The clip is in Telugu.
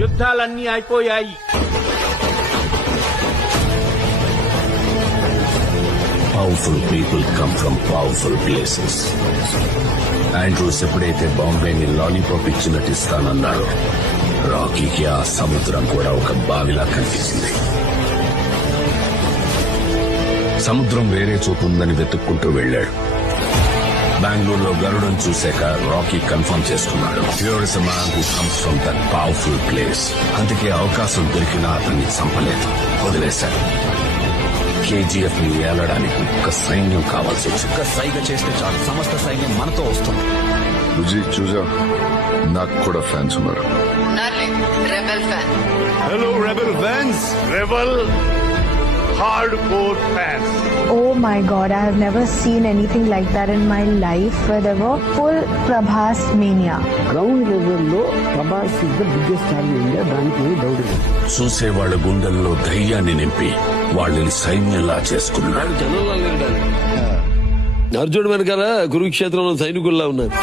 యుద్ధాలన్నీ అయిపోయాయి. Powerful people come from powerful places. Andrews ఎప్పుడైతే బాంబేని లాలీపాప్ ఇచ్చినట్టు ఇస్తానన్నాడో, రాకీకి ఆ సముద్రం కూడా ఒక బావిలా కనిపించింది. సముద్రం వేరే చోటు ఉందని వెతుక్కుంటూ వెళ్ళాడు. బెంగళూరులో గరుడను చూశాక రాకీ కన్ఫర్మ్ చేసుకున్నాడు, here is a man who comes from that powerful place. అందుకే అవకాశం దొరికినా అతన్ని చంపలేదు, వదిలేశాడు. కేజీఎఫ్ ని ఏలడానికి ఒక్క సైన్యం కావాల్సి వచ్చింది. ఒక్క సైగ చేస్తే చాలు, సమస్త సైన్యం మనతో వస్తుంది. బుజ్జి చూసా, నాకు కూడా ఫ్యాన్స్ ఉన్నారు. Rebel fan. Hello rebel fans, rebel hardcore fans. Oh my god, I have never seen anything like that in my life, where there were full Prabhas mania. Ground లెవెల్లో Prabhas is the biggest star in India, దానికి డౌట్ లేదు. చూసేవాళ్ళ గుండెల్లో ధైర్యాన్ని నింపి వాళ్ళని సైన్యంలా చేసుకున్నాడు. జనంలో అర్జునుడు వెనకాల కురుక్షేత్రంలో సైనికుల్లా ఉన్నారు.